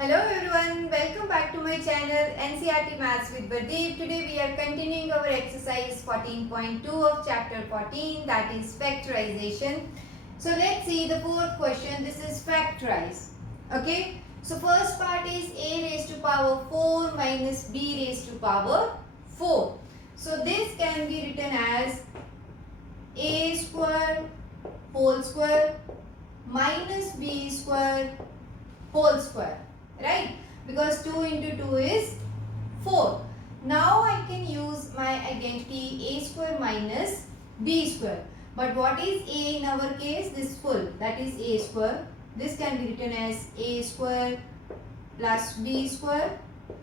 Hello everyone, welcome back to my channel NCERT Maths with Pradeep. Today we are continuing our exercise 14.2 of chapter 14, that is factorization. So let's see the fourth question. This is factorize. Okay, so first part is a raised to power 4 minus b raised to power 4. So this can be written as a square whole square minus b square whole square, right? Because 2 into 2 is 4. Now I can use my identity a square minus b square. But what is a in our case? This full, that is a square. This can be written as a square plus b square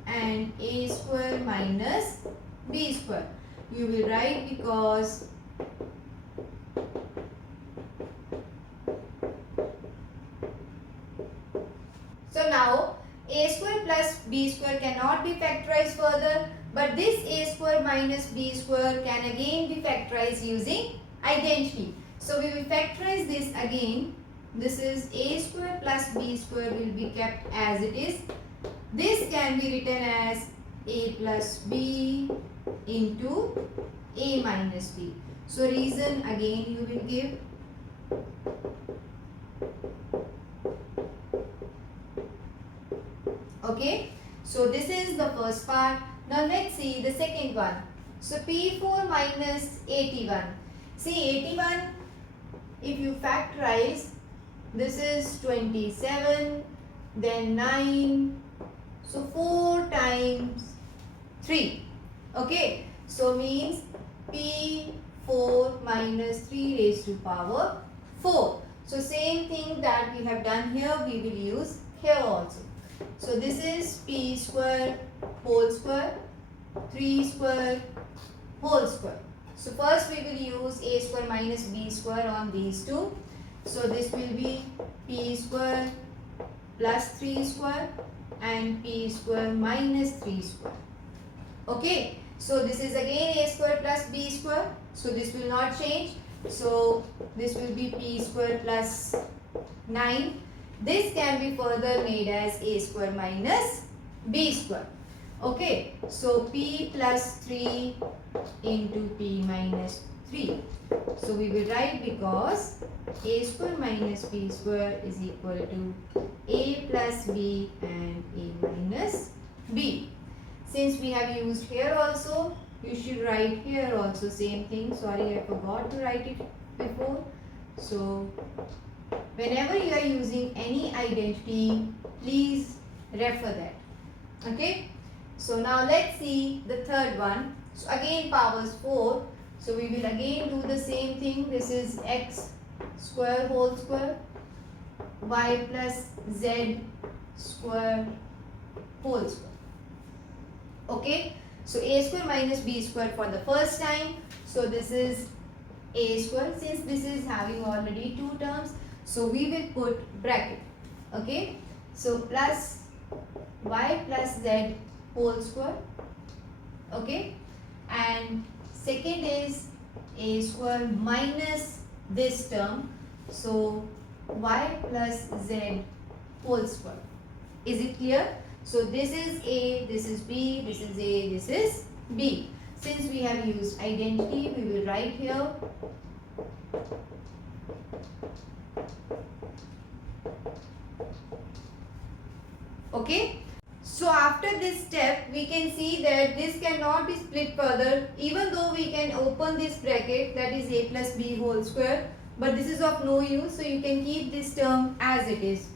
and a square minus b square. You will write because so now a square plus b square cannot be factorized further, but this a square minus b square can again be factorized using identity. So we will factorize this again. This is a square plus b square will be kept as it is. This can be written as a plus b into a minus b. So reason again you will give. Okay, so this is the first part. Now let's see the second one. So P4 minus 81. See 81, if you factorize, this is 27, then 9, so 4 times 3. Okay, so means P4 minus 3 raised to power 4. So same thing that we have done here, we will use here also. So this is p square whole square 3 square whole square. So first we will use a square minus b square on these two. So this will be p square plus 3 square and p square minus 3 square. Okay. So this is again a square plus b square. So this will not change. So this will be p square plus 9. This can be further made as a square minus b square. Okay, so p plus 3 into p minus 3. So we will write because a square minus b square is equal to a plus b and a minus b. Since we have used here also, you should write here also same thing. Sorry, I forgot to write it before. So whenever you are using any identity, please refer that. Okay. So now let's see the third one. So again powers 4. So we will again do the same thing. This is x square whole square y plus z square whole square. Okay. So a square minus b square for the first time. So this is a square. Since this is having already two terms, so we will put bracket. Okay. So plus y plus z whole square. Okay. And second is a square minus this term. So y plus z whole square. Is it clear? So this is a, this is b, this is a, this is b. Since we have used identity, we will write here okay. So after this step, we can see that this cannot be split further, even though we can open this bracket, that is a plus b whole square, but this is of no use, so you can keep this term as it is.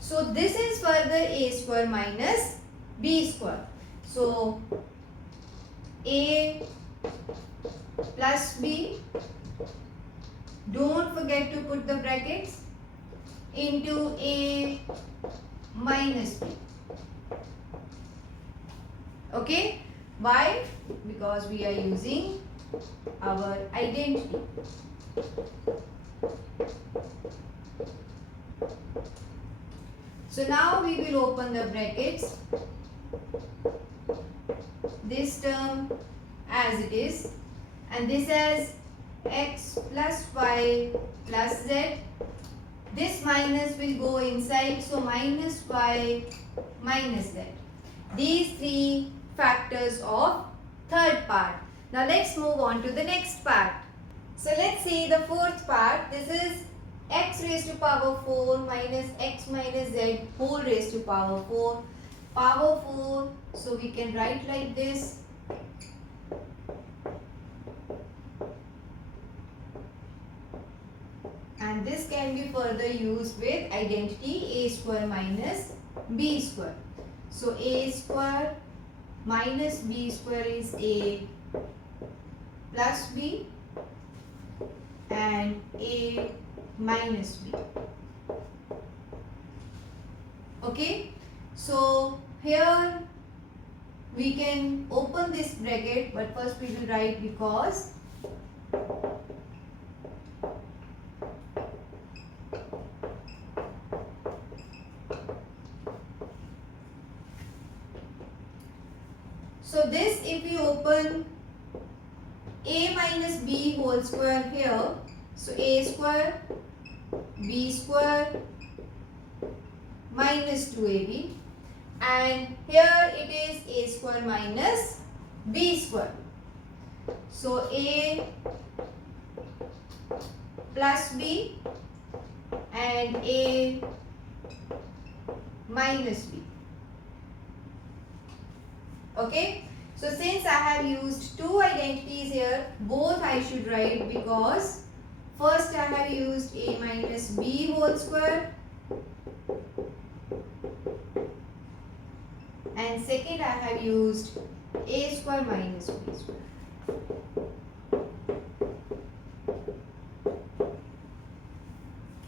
So this is further a square minus b square. So a plus b, don't forget to put the brackets, into a minus b. Okay. Why? Because we are using our identity. So now we will open the brackets. This term as it is, and this as x plus y plus z. This minus will go inside, so minus y minus z. These three factors of third part. Now let's move on to the next part. So let's see the fourth part. This is x raised to power 4 minus x minus z whole raised to power 4. Power 4, so we can write like this. And this can be further used with identity a square minus b square. So a square minus b square is a plus b and a minus b. Okay, so here we can open this bracket, but first we will write because so this, if we open a minus b whole square here, so a square b square minus 2ab, and here it is a square minus b square. So a plus b and a minus b. Okay, so since I have used two identities here, both I should write because first I have used a minus b whole square and second I have used a square minus b square.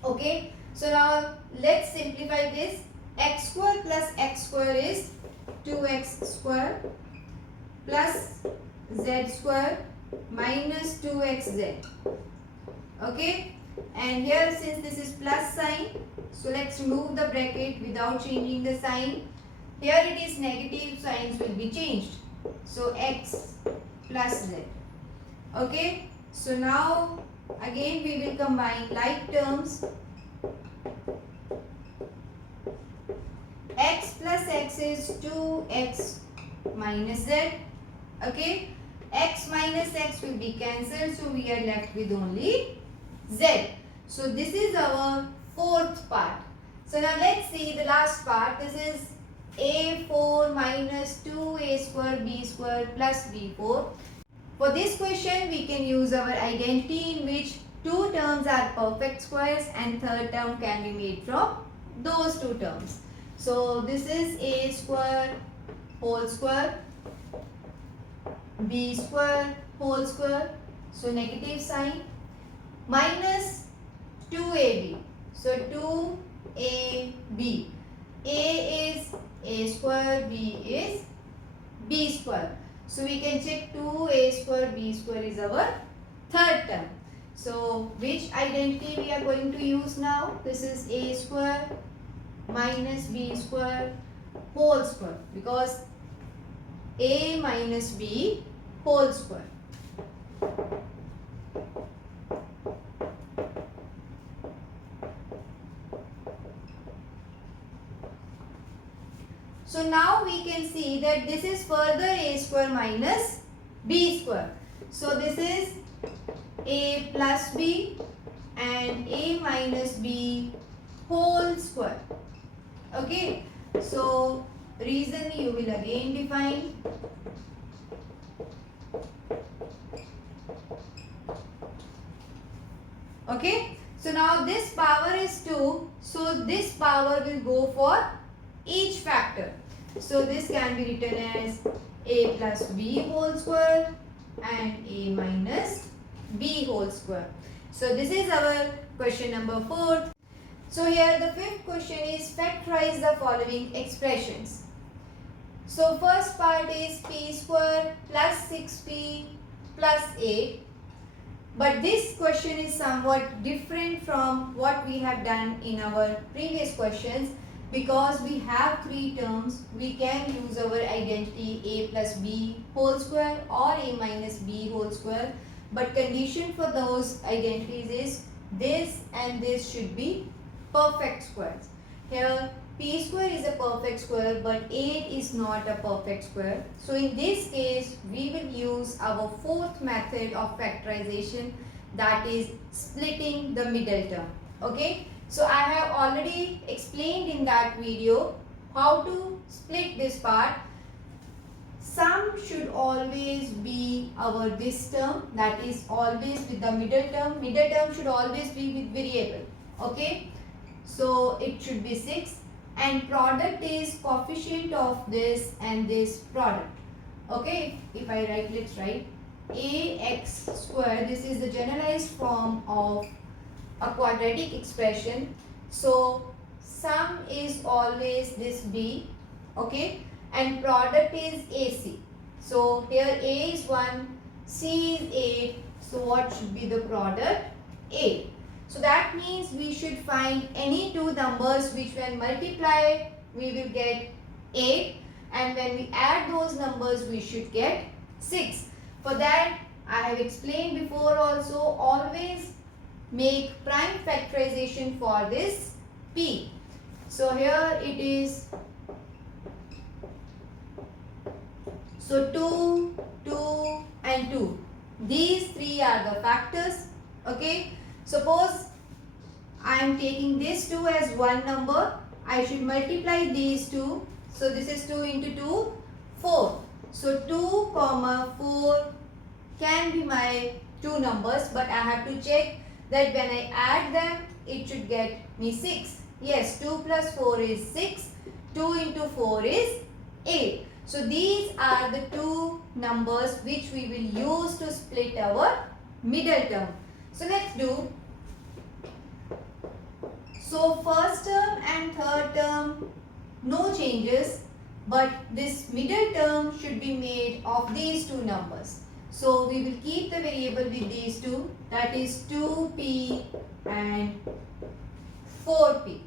Okay, so now let's simplify this. X square plus x square is 2x square plus z square minus 2xz. Okay, and here since this is plus sign, so let's remove the bracket without changing the sign. Here it is negative, signs will be changed. So x plus z. Okay, so now again we will combine like terms. X plus x is 2x minus z. Okay, x minus x will be cancelled, so we are left with only z. So this is our fourth part. So now let's see the last part. This is a4 minus 2a square b square plus b4. For this question we can use our identity in which two terms are perfect squares and third term can be made from those two terms. So this is a square whole square, b square whole square, so negative sign, minus 2ab, so 2ab. A is a square, b is b square. So we can check 2a square b square is our third term. So which identity we are going to use now? This is a square minus b square whole square because a minus b whole square. So now we can see that this is further a square minus b square. So this is a plus b and a minus b whole square. Okay, so reason you will again define. Okay, so now this power is 2, so this power will go for each factor. So this can be written as a plus b whole square and a minus b whole square. So this is our question number 4. So here the fifth question is factorize the following expressions. So first part is p square plus 6p plus 8. But this question is somewhat different from what we have done in our previous questions. Because we have three terms, we can use our identity a plus b whole square or a minus b whole square. but condition for those identities is this and this should be perfect squares. Here p square is a perfect square but 8 is not a perfect square. So in this case we will use our fourth method of factorization, that is splitting the middle term. Okay, so I have already explained in that video how to split this part. Sum should always be our this term, that is always with the middle term. Middle term should always be with variable. Okay, so it should be 6, and product is coefficient of this and this product. Okay, if I write, let's write ax square. This is the generalized form of a quadratic expression. So sum is always this b. Okay, and product is AC. So here A is 1, C is 8. So what should be the product? 8. So that means we should find any two numbers which when multiplied we will get 8, and when we add those numbers we should get 6. For that I have explained before also, always make prime factorization for this P. So here it is, so 2, 2 and 2. These three are the factors. Okay. Suppose I am taking this 2 as one number. I should multiply these two. So this is 2 into 2, 4. So 2, 4 can be my two numbers, but I have to check that when I add them, it should get me 6. Yes, 2 plus 4 is 6. 2 into 4 is 8. So these are the two numbers which we will use to split our middle term. So let's do. So first term and third term, no changes, but this middle term should be made of these two numbers. So we will keep the variable with these two, that is 2p and 4p.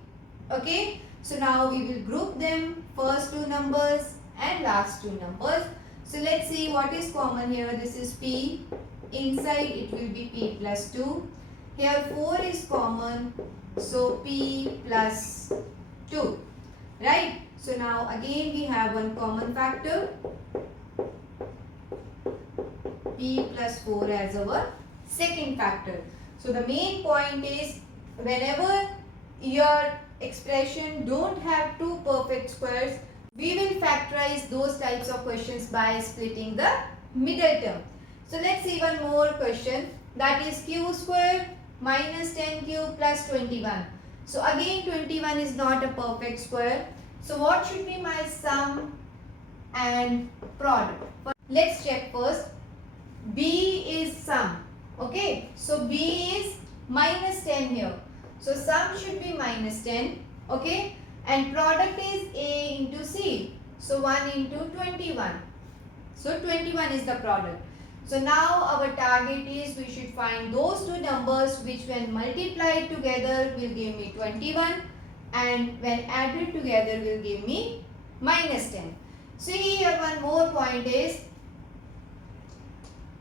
Okay, so now we will group them, first two numbers and last two numbers. So let's see what is common here. This is p, inside it will be p plus 2. Here 4 is common, so p plus 2, right? So now again we have one common factor, p plus 4 as our second factor. So the main point is, whenever your expression don't have two perfect squares, we will factorize those types of questions by splitting the middle term. So let's see one more question, that is q square minus 10q plus 21. So again 21 is not a perfect square. So what should be my sum and product? Let's check first. B is sum. Okay, so B is minus 10 here. So sum should be minus 10. Okay, and product is A into C. So 1 into 21. So 21 is the product. So now our target is we should find those two numbers which when multiplied together will give me 21 and when added together will give me minus 10. See here one more point is,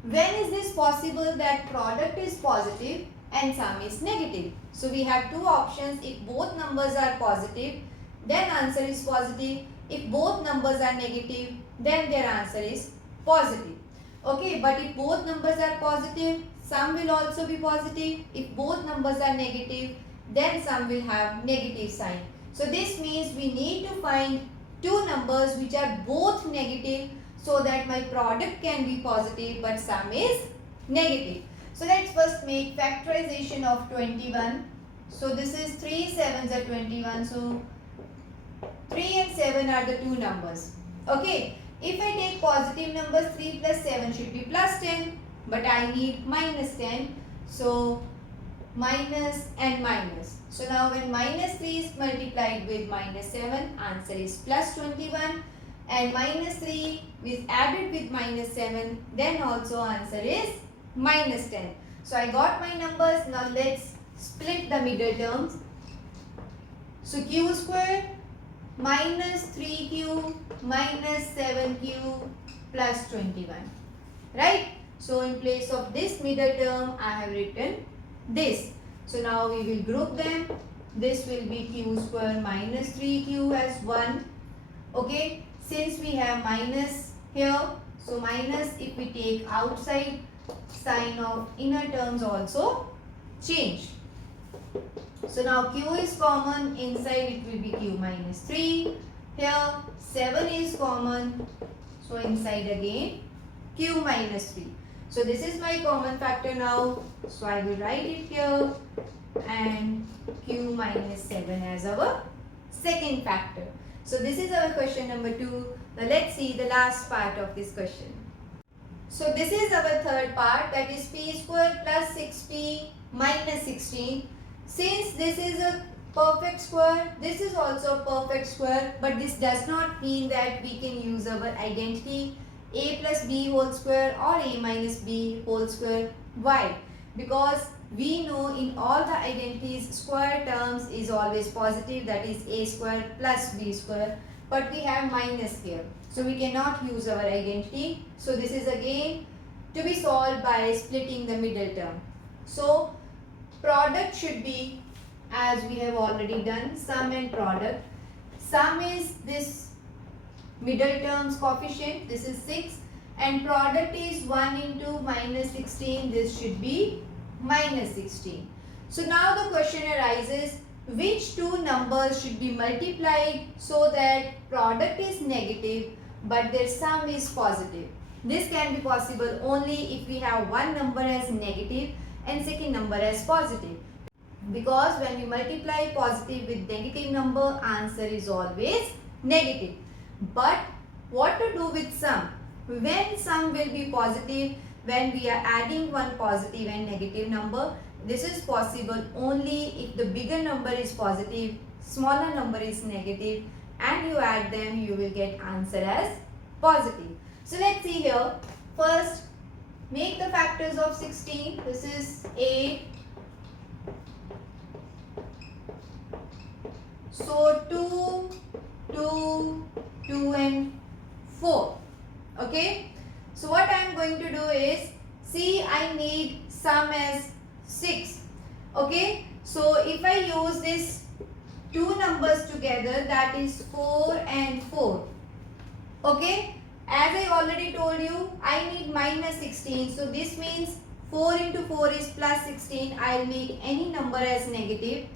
when is this possible that product is positive and sum is negative? So we have two options. If both numbers are positive, then answer is positive. If both numbers are negative, then their answer is positive. Okay, but if both numbers are positive, sum will also be positive. If both numbers are negative, then sum will have negative sign. So this means we need to find two numbers which are both negative so that my product can be positive but sum is negative. So let's first make factorization of 21. So this is 3 7s are 21. So 3 and 7 are the two numbers. Okay. If I take positive numbers, 3 plus 7 should be plus 10. But I need minus 10. So minus and minus. So now when minus 3 is multiplied with minus 7, answer is plus 21. And minus 3 is added with minus 7, then also answer is minus 10. So I got my numbers. Now let's split the middle terms. So q square minus 3q minus 7q plus 21. Right? So in place of this middle term, I have written this. So now we will group them. This will be q square minus 3q as 1. Okay, since we have minus here, so minus if we take outside, sign of inner terms also change. So now q is common, inside it will be q minus 3. Here 7 is common, so inside again q minus 3. So this is my common factor now. So I will write it here and q minus 7 as our second factor. So this is our question number 2. Now let's see the last part of this question. So this is our third part, that is p square plus 6p minus 16. Since this is a perfect square, this is also a perfect square, but this does not mean that we can use our identity a plus b whole square or a minus b whole square. Why? Because we know in all the identities square terms is always positive, that is a square plus b square, but we have minus here, so we cannot use our identity. So this is again to be solved by splitting the middle term. So product should be, as we have already done, sum and product. Sum is this middle terms coefficient, this is 6, and product is 1 into minus 16, this should be minus 16. So now the question arises, which two numbers should be multiplied so that product is negative but their sum is positive? This can be possible only if we have one number as negative and second number as positive. Because when we multiply positive with negative number, answer is always negative. But what to do with sum? When sum will be positive, when we are adding one positive and negative number, this is possible only if the bigger number is positive, smaller number is negative, and you add them, you will get answer as positive. So let's see here. First, make the factors of 16. This is 8. So 2, 2, 2 and 4. Okay. So what I am going to do is, see, I need sum as 6. Okay. So if I use this two numbers together, that is 4 and 4. Okay. As I already told you, I need minus 16. So this means 4 into 4 is plus 16. I will make any number as negative.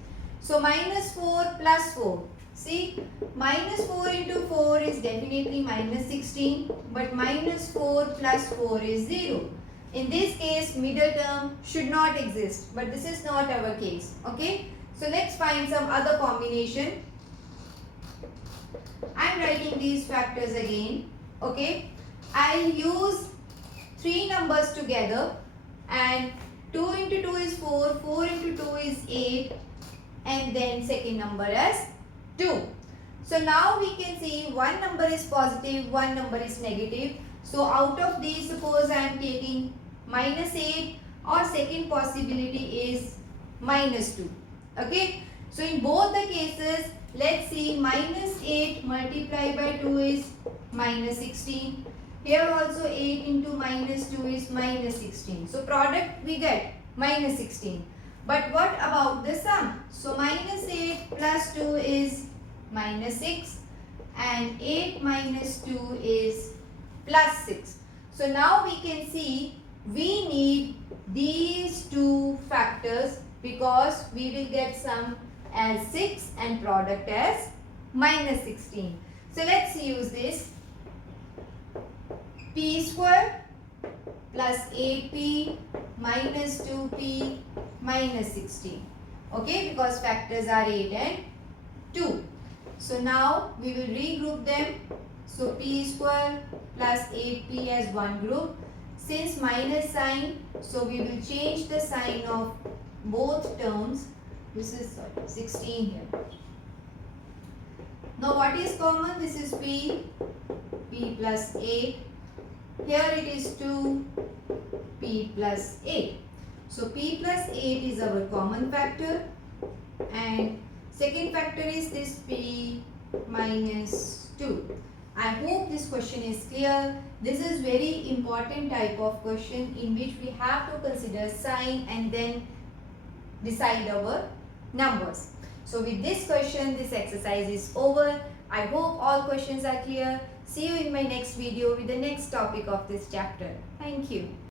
So minus 4 plus 4. See, minus 4 into 4 is definitely minus 16. But minus 4 plus 4 is 0. In this case, middle term should not exist. But this is not our case. Okay. So let's find some other combination. I am writing these factors again. Okay, I'll use 3 numbers together, and 2 into 2 is 4, 4 into 2 is 8, and then second number as 2. So now we can see one number is positive, one number is negative. So out of these, suppose I am taking minus 8, or second possibility is minus 2. Okay, so in both the cases, let's see, minus 8 multiplied by 2 is minus 16. Here also 8 into minus 2 is minus 16. So product we get minus 16. But what about the sum? So minus 8 plus 2 is minus 6, and 8 minus 2 is plus 6. So now we can see we need these two factors because we will get sum as 6 and product as minus 16. So let's use this. P square plus 8p minus 2p minus 16. Okay, because factors are 8 and 2. So now we will regroup them. So p square plus 8p as one group. Since minus sign, so we will change the sign of both terms. This is 16 here. Now what is common? This is p plus 8. Here it is 2, p plus 8. So p plus 8 is our common factor, and second factor is this p minus 2. I hope this question is clear. This is very important type of question in which we have to consider sign and then decide our numbers. So with this question, this exercise is over. I hope all questions are clear. See you in my next video with the next topic of this chapter. Thank you.